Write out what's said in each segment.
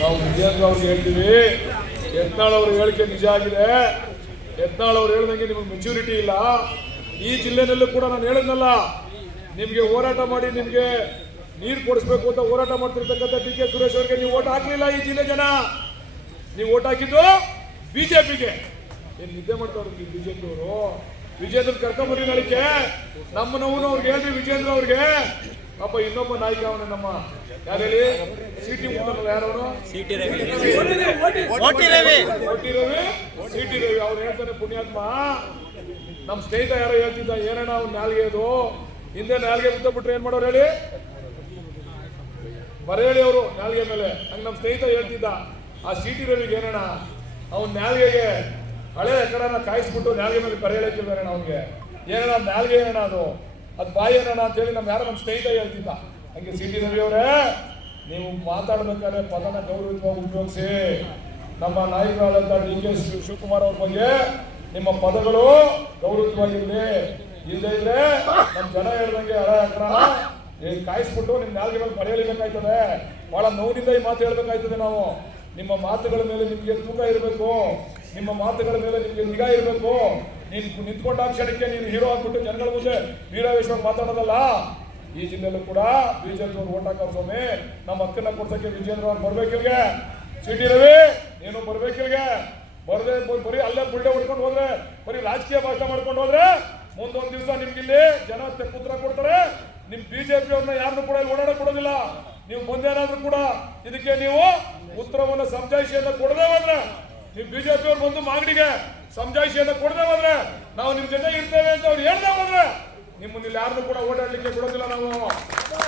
ನಾವು ವಿಜೇಂದ್ರ ಅವ್ರಿಗೆ ಹೇಳ್ತೀವಿ, ಯತ್ನಾಳ್ ಅವ್ರ ಹೇಳಿಕೆ ನಿಜ ಆಗಿದೆ. ಯತ್ನಾಳ್ ಅವ್ರು ಹೇಳ್ದಂಗೆ ನಿಮಗೆ ಮೆಚುರಿಟಿ ಇಲ್ಲ. ಈ ಜಿಲ್ಲೆನಲ್ಲೂ ಕೂಡ ನಾನು ಹೇಳಿದ್ನಲ್ಲ, ನಿಮಗೆ ಹೋರಾಟ ಮಾಡಿ ನಿಮಗೆ ನೀರು ಕೊಡಿಸ್ಬೇಕು ಅಂತ ಹೋರಾಟ ಮಾಡ್ತಿರ್ತಕ್ಕಂಥ ಡಿ ಕೆ ಸುರೇಶ್ ಅವರಿಗೆ ನೀವು ಓಟ್ ಹಾಕ್ಲಿಲ್ಲ. ಈ ಜಿಲ್ಲೆ ಜನ ನೀವು ಓಟ್ ಹಾಕಿದ್ದು ಬಿಜೆಪಿಗೆ. ಏನು ನಿದ್ದೆ ಮಾಡ್ತಾವ್ರು ಬಿಜೆಪಿ ಅವರು? ವಿಜೇಂದ್ರ ಕರ್ಕೊಂಬರ್ರಿ ನಾಳಿಕೆ. ನಮ್ಮನವನು ಅವ್ರಿಗೆ ಹೇಳ್ರಿ ವಿಜೇಂದ್ರ ಅವ್ರಿಗೆ. ಪಾಪ ಇನ್ನೊಬ್ಬ ನಾಯಕ ಅವನು ನಮ್ಮ ಯಾರೇಳಿ ಸಿಟಿ ಯಾರವನು ಸಿಟಿ ರವಿ ಅವ್ರು ಹೇಳ್ತಾನೆ ಪುಣ್ಯಾತ್ಮ. ನಮ್ಮ ಸ್ನೇಹಿತ ಯಾರೋ ಹೇಳ್ತಿದ್ದ ಏನಣ್ಣ ಅವ್ನು ನಾಲ್ಗೆ ಅದು ಹಿಂದೆ ನಾಲ್ಗೆ ಬಿದ್ದ ಬಿಟ್ರೆ ಏನ್ ಮಾಡೋರು ಹೇಳಿ, ಬರೇಳಿ ಅವರು ನಾಲ್ಗೆ ಮೇಲೆ. ಹಂಗೆ ನಮ್ಮ ಸ್ನೇಹಿತ ಹೇಳ್ತಿದ್ದ ಆ ಸಿಟಿ ರವಿಗೆ ಏನಣ್ಣ ಅವ್ನ ನಾಲ್ಗೆಗೆ ಹಳೆ ಎಕಡನ ಕಾಯಿಸ್ಬಿಟ್ಟು ನಾಲ್ಗೆ ಮೇಲೆ ಬರೆಯಲಿಕ್ಕಿಲ್ವೇನಣ್ಣ ಅವ್ನಿಗೆ ಏನಣ್ಣ ನಾಲ್ಗೆ ಏನಣ್ಣ ಅದು ಬಾಯಿ ಏನಣ್ಣ ಅಂತೇಳಿ ನಮ್ಮ ಸ್ನೇಹಿತ ಹೇಳ್ತಿದ್ದ. ಹಂಗೆ ಸಿಟಿ ರವಿ ಅವರೇ, ನೀವು ಮಾತಾಡ್ಬೇಕಾದ್ರೆ ಪದನ ಗೌರವವಾಗಿ ಉಪಯೋಗಿಸಿ. ನಮ್ಮ ನಾಯಕರಾದಂಥ ಡಿ ಕೆ ಶಿವಕುಮಾರ್ ಅವ್ರ ಬಗ್ಗೆ ನಿಮ್ಮ ಪದಗಳು ಗೌರವವಾಗಿರಲಿ. ಇಲ್ಲದೆ ಇದ್ರೆ ನಮ್ಮ ಜನ ಹೇಳ್ದಂಗೆ ಹಳೆ ಎಕಡನ ಕಾಯಿಸ್ಬಿಟ್ಟು ನಿಮ್ಮ ನಾಲ್ಗೆ ಮೇಲೆ ಬರೆಯಲಿಬೇಕಾಯ್ತದೆ. ಬಹಳ ನೋವಿನಿಂದ ಈ ಮಾತು ಹೇಳ್ಬೇಕಾಯ್ತದೆ ನಾವು. ನಿಮ್ಮ ಮಾತುಗಳ ಮೇಲೆ ನಿಮಗೆ ತೂಕ ಇರಬೇಕು, ನಿಮ್ಮ ಮಾತುಗಳ ಮೇಲೆ ನಿಮಗೆ ನಿಗಾ ಇರಬೇಕು. ನೀನು ನಿಂತ್ಕೊಂಡ ಕ್ಷಣಕ್ಕೆ ನೀನು ಹೀರೋ ಆಗ್ಬಿಟ್ಟು ಜನಗಳ ಮುಂದೆ ವೀರಾವೇಶವಾಗಿ ಮಾತಾಡೋದಲ್ಲ. ಈ ಜಿಲ್ಲೆಯಲ್ಲೂ ಕೂಡ ಬಿಜೆಪಿ ಅವ್ರು ಓಟ್ ಹಾಕೋ ಸ್ವಾಮಿ. ನಮ್ಮ ಹಕ್ಕನ್ನ ಕೊಡ್ಸಕ್ಕೆ ವಿಜೇಂದ್ರ ಅವ್ರು ಬರ್ಬೇಕಿಲ್ಗೆ. ಸಿಟಿ ರವಿ ನೀನು ಬರ್ಬೇಕಿಲ್ಗೆ. ಬರೀ ಅಲ್ಲೇ ಬುಳ್ಳೆ ಹೊಡ್ಕೊಂಡು ಹೋದ್ರೆ, ಬರೀ ರಾಜಕೀಯ ಭಾಷಣ ಮಾಡ್ಕೊಂಡು ಹೋದ್ರೆ ಮುಂದೊಂದು ದಿವಸ ನಿಮ್ಗಿಲ್ಲಿ ಜನ ಉತ್ತರ ಕೊಡ್ತಾರೆ. ನಿಮ್ ಬಿಜೆಪಿ ಅವ್ರನ್ನ ಯಾರನ್ನು ಕೂಡ ಇಲ್ಲಿ ಓಡಾಡಕ್ ಕೊಡೋದಿಲ್ಲ. ನೀವು ಮುಂದೇನಾದ್ರೂ ಕೂಡ ಇದಕ್ಕೆ ನೀವು ಉತ್ತರವನ್ನು ಸಮಜಾಯಿಷಿಯನ್ನು ಕೊಡದೆ ಹೋದ್ರೆ, ನೀವು ಬಿಜೆಪಿ ಅವ್ರು ಬಂದು ಮಾಗಡಿಗೆ ಸಮಜಾಯಿಷಿಯನ್ನು ಕೊಡದೆ ಹೋದ್ರೆ, ನಾವು ನಿಮ್ ಜೊತೆ ಇರ್ತೇವೆ ಅಂತ ಅವ್ರು ಹೇಳ್ದೆ ಹೋದ್ರೆ ನಿಮ್ಮನ್ನ ಇಲ್ಲಿ ಯಾರನ್ನು ಕೂಡ ಓಡಾಡ್ಲಿಕ್ಕೆ ಬಿಡೋದಿಲ್ಲ. ನಾವು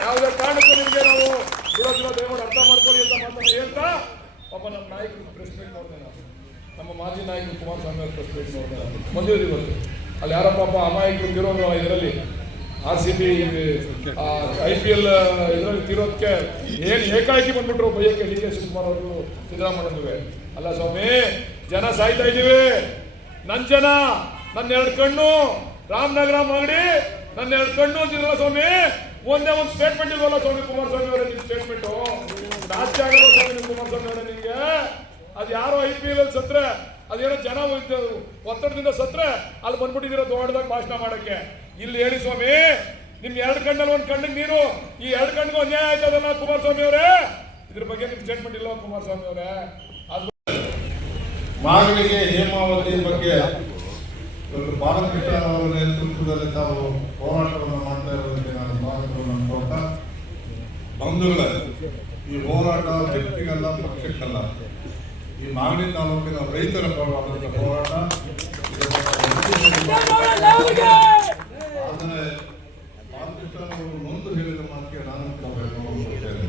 ಯಾವುದೇ ಕಾರಣಕ್ಕೂ ನಿಮ್ಗೆ ನಾವು ಬಿಡೋದಿಲ್ಲ. ದಯಮಾಡಿ ಅರ್ಥ ಮಾಡ್ಕೊಳ್ಳಿ ಅಂತ ಮಾತನ್ನ ಹೇಳ್ತಾ, ಪಾಪ ನಮ್ಮ ನಾಯಕರು ಪ್ರೆಸ್ ಮೀಟ್ ನೋಡಿದೆ. ನಮ್ಮ ಮಾಜಿ ನಾಯಕರು ಕುಮಾರಸ್ವಾಮಿ ಅವರು ಪ್ರೆಸ್ ಮೀಟ್ ನೋಡಿದೆ. ಮದುವೆ ಇವತ್ತು ಅಲ್ಲಿ ಯಾರೋ ಪಾಪ ಅಮಾಯಕರು ತಿರೋದು ಇದರಲ್ಲಿ RCB IPL ಇದರಲ್ಲಿ ತಿರೋದಕ್ಕೆ ಏನು ಏಕಾಏಕಿ ಬಂದ್ಬಿಟ್ರು ಬೈಯಕ್ಕೆ ಡಿ ಕೆ ಶಿವಕುಮಾರ್ ಅವರು ಸಿದ್ದರಾಮಯ್ಯನವೇ. ಅಲ್ಲ ಸ್ವಾಮಿ, ಜನ ಸಾಯ್ತಾ ಇದ್ದೀವಿ. ನನ್ನ ಜನ, ನನ್ನ ಎರಡು ಕಣ್ಣು, ರಾಮನಗರ ಮಾಗಡಿ ನನ್ನ ಎರಡು ಕಣ್ಣು ಅಂತಿರಲ್ಲ ಸ್ವಾಮಿ. ಒಂದೇ ಒಂದು ಸ್ಟೇಟ್ಮೆಂಟ್ ಇಲ್ವಲ್ಲ ಸ್ವಾಮಿ ಕುಮಾರಸ್ವಾಮಿ ಅವರೇ. ನಿಮ್ಮ ಸ್ಟೇಟ್ಮೆಂಟು ನಾಚಿಕೆ ಆಗಲ್ಲ ಸ್ವಾಮಿ ನಿಮ್ಮ ಕುಮಾರಸ್ವಾಮಿ ಅವರೇ. ನಿಮಗೆ ಅದು ಯಾರೋ IPL ಅಲ್ಲಿ ಸತ್ರೆ, ಅದೇನೋ ಜನ ಒತ್ತಡದಿಂದ ಸತ್ರೆ ಅಲ್ಲಿ ಬಂದ್ಬಿಟ್ಟಿದ್ದೀರ ದೊಡ್ಡದಾಗಿ ಭಾಷಣ ಮಾಡಕ್ಕೆ. ಇಲ್ಲಿ ಹೇಳಿ ಸ್ವಾಮಿ, ನಿಮ್ ಎರಡು ಕಣ್ಣಲ್ಲಿ ಒಂದು ಕಣ್ಣಿಗೆ ನೀರು, ಈ ಎರಡು ಕಣ್ಣಿಗೂ ಅನ್ಯಾಯ ಆಯ್ತದಲ್ಲ ಕುಮಾರಸ್ವಾಮಿ ಅವರೇ. ಇದ್ರ ಬಗ್ಗೆ ನಿಮ್ ಸ್ಟೇಟ್ಮೆಂಟ್ ಇಲ್ಲ ಕುಮಾರಸ್ವಾಮಿ ಅವರೇ? ಮಾಗಡಿಗೆ ಹೇಮಾವತಿ ಬಗ್ಗೆ ಬಾಲಕೃಷ್ಣ ಅವರ ನೇತೃತ್ವದಲ್ಲಿ ತಾವು ಹೋರಾಟವನ್ನು ಮಾಡ್ತಾ ಇರೋದಕ್ಕೆ ನಾನು ಸ್ವಾಗತವನ್ನು ಕೊಡ್ತಾ, ಬಂಧುಗಳೇ, ಈ ಹೋರಾಟ ವ್ಯಕ್ತಿಗಲ್ಲ, ಪಕ್ಷಕ್ಕಲ್ಲ. ಈ ಮಾಗಡಿ ತಾಲೂಕಿನ ರೈತರ ಪರವಾದಂಥ ಹೋರಾಟ. ಆದರೆ ಬಾಲಕೃಷ್ಣ ಅವರು ನೊಂದು ಹೇಳಿದ ಮಾತಿಗೆ ನಾನು ಕೊಡ್ತೇನೆ.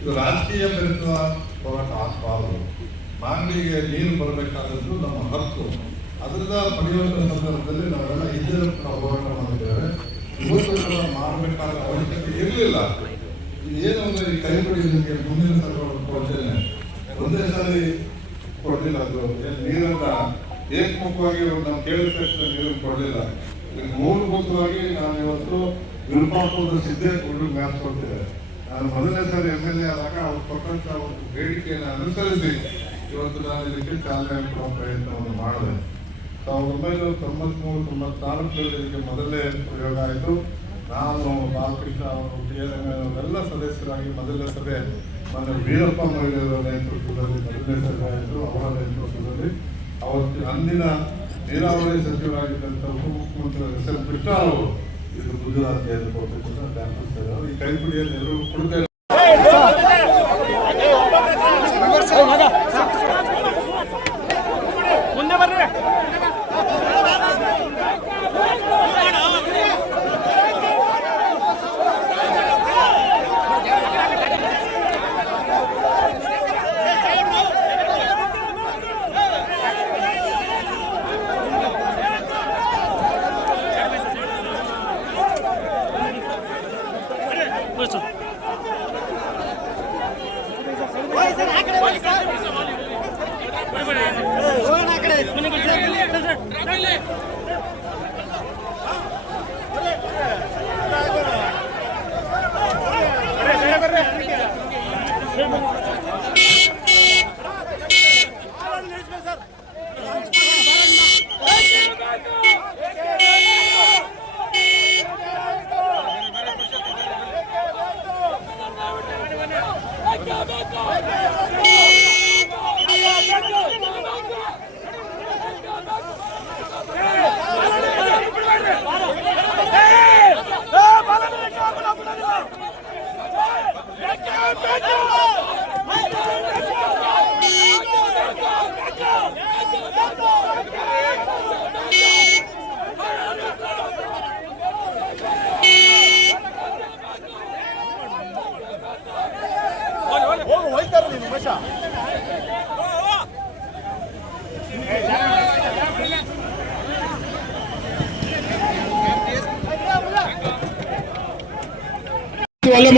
ಇದು ರಾಜಕೀಯ ವಿರುದ್ಧ ಹೋರಾಟ ಆಗಬಾರದು. ಮಾಗಡಿಗೆ ನೀರು ಬರಬೇಕಾದದ್ದು ನಮ್ಮ ಹಕ್ಕು. ಅದರಿಂದ ಪಡೆಯುವಂಥ ಸಂದರ್ಭದಲ್ಲಿ ನಾವೆಲ್ಲ ಹಿಂದಿನ ಹೋರಾಟ ಮಾಡಿದ್ದೇವೆ. ಇವತ್ತು ಮಾಡಬೇಕಾದ ಅವಶ್ಯಕತೆ ಇರಲಿಲ್ಲ. ಏನು ಅಂದರೆ ಈ ಕೈಪಿಡಿ ನಿಮಗೆ ಮುಂದಿನ ಸಲ ಕೊಡ್ತೇನೆ, ಒಂದೇ ಸಾರಿ ಕೊಡಲಿಲ್ಲ. ಅದು ನೀರನ್ನ ಏಕಮುಖವಾಗಿ ನಾವು ಕೇಳಿದ ತಕ್ಷಣ ನೀರನ್ನು ಕೊಡಲಿಲ್ಲ. ಮೂಲಭೂತವಾಗಿ ನಾನು ಇವತ್ತು ವಿರೂಪಾಪುರದ ಸಿದ್ದೇಗೌಡರು ಮ್ಯಾಪ್ ಕೊಡ್ತೇವೆ. ನಾನು ಮೊದಲನೇ ಸಾರಿ MLA ಆದಾಗ ಅವ್ರು ಕೊಟ್ಟಂತ ಒಂದು ಬೇಡಿಕೆಯನ್ನು ಅನುಸರಿಸಿ ಇವತ್ತು ನಾನು ಇದಕ್ಕೆ ಚಾಲನೆ ಕೊಡುವ ಪ್ರಯತ್ನವನ್ನು ಮಾಡಿದೆ. 1993-94 ಇದಕ್ಕೆ ಮೊದಲನೇ ಪ್ರಯೋಗ ಆಯಿತು. ನಾನು, ಬಾಲಕೃಷ್ಣ ಅವರು, TLMN ಅವರೆಲ್ಲ ಸದಸ್ಯರಾಗಿ ಮೊದಲನೇ ಸಭೆ ಮೊನ್ನೆ ವೀರಪ್ಪ ಮೊಯ್ಲಿಯವರ ನೇತೃತ್ವದಲ್ಲಿ ಮೊದಲನೇ ಸಭೆ ಆಯಿತು. ಅವರ ನೇತೃತ್ವದಲ್ಲಿ ಅವತ್ತು ಅಂದಿನ ನೀರಾವರಿ ಸಚಿವರಾಗಿದ್ದಂಥ ಉಪಮುಖ್ಯಮಂತ್ರಿ ಎಸ್ ಎಂ ಕೃಷ್ಣ ಅವರು ಇದು ಗುಜರಾತ್ ಕೊಟ್ಟಿದ್ದಾರೆ. ಈ ಕೈಪಿಡಿಯಲ್ಲಿ ಎಲ್ಲರೂ ಕೊಡುತ್ತೇನೆ.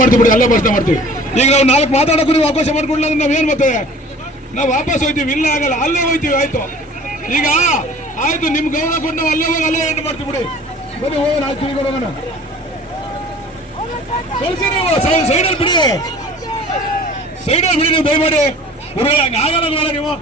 ಮಾಡ್ತೀವಿ ಬಿಡಿ, ಅಲ್ಲೇ ಭಾಷಣ ಮಾಡ್ತೀವಿ. ಈಗ ನಾವು 4 ಮಾತಾಡೋಕ್ಕೂ ನೀವು ಅವಕಾಶ ಮಾಡ್ಕೊಡ್ಲಿಲ್ಲ ಅಂದ್ರೆ ನಾವೇನ್ ಮತ್ತೆ ನಾವು ವಾಪಸ್ ಹೋಗ್ತೀವಿ. ಇಲ್ಲ ಆಗಲ್ಲ, ಅಲ್ಲೇ ಹೋಗ್ತೀವಿ. ಆಯ್ತು, ಈಗ ಆಯ್ತು, ನಿಮ್ ಗೌರವ ಕೊಟ್ಟು ನಾವು ಅಲ್ಲೇ ಹೋಗಿ ಅಲ್ಲೇ ಎಂಟು ಮಾಡ್ತೀವಿ ಬಿಡಿ. ಬನ್ನಿ ಹೋಗೋಣ, ಆಯ್ತು, ಈಗ ಹೋಗೋಣ. ಕಳಿಸಿ ನೀವು ಸೈಡಲ್ಲಿ ಬಿಡಿ, ಸೈಡಲ್ಲಿ ಬಿಡಿ ನೀವು ದಯಮಾಡಿ. ಆಗಲ್ಲ ಬೇಡ ನೀವು.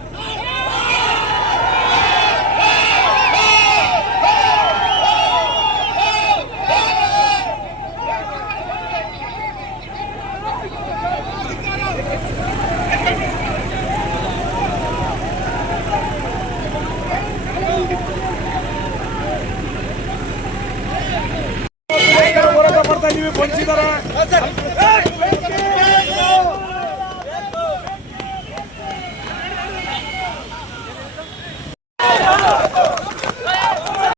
ಹೋರಾಟ ಮಾಡ್ತಾ ಇದೀವಿ, ಬಂಧಿಸಿದ್ದಾರೆ.